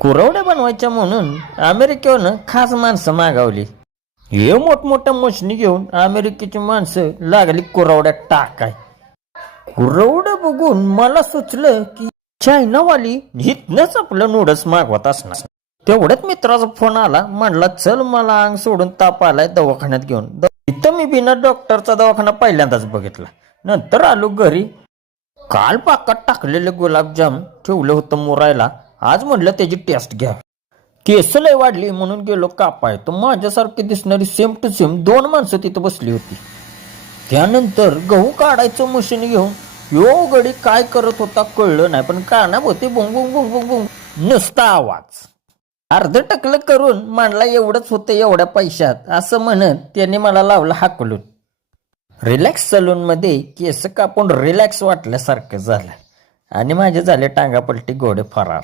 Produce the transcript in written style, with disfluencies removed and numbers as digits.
कुरवड्या बनवायच्या म्हणून अमेरिकेवरनं खास माणसं मागवली. हे मोठमोठ्या मशनी घेऊन अमेरिकेची माणसं लागली कुरवड्या टाकाय. कुरवड्या बघून मला सुचलं की चायनावाली इथनच आपलं नूडल्स मागवत असणार. तेवढ्यात मित्राचा फोन आला. म्हणला चल मला अंग सोडून ताप आलाय दवाखान्यात घेऊन. इथं मी बिना डॉक्टरचा दवाखाना पहिल्यांदाच बघितला. नंतर आलो घरी. काल पाकात टाकलेले गुलाबजाम ठेवलं होतं मुरायला. आज म्हटलं त्याची टेस्ट घ्या. केस लय वाढली म्हणून गेलो कापाय. तर माझ्यासारखी दिसणारी सेम टू सेम 2 माणसं तिथं बसली होती. त्यानंतर गहू काढायचं मशीन घेऊन यो गडी काय करत होता कळलं नाही. पण कानात होते बुंग बुंग बुंग बुंग बुंग नुसता आवाज. अर्ध टकलं करून म्हणला एवढंच होतं एवढ्या पैशात असं म्हणत त्याने मला लावलं हाकलून. रिलॅक्स सलून मध्ये केस कापून रिलॅक्स वाटल्यासारखं झालं आणि माझे झाले टांगापलटी घोडे फरार.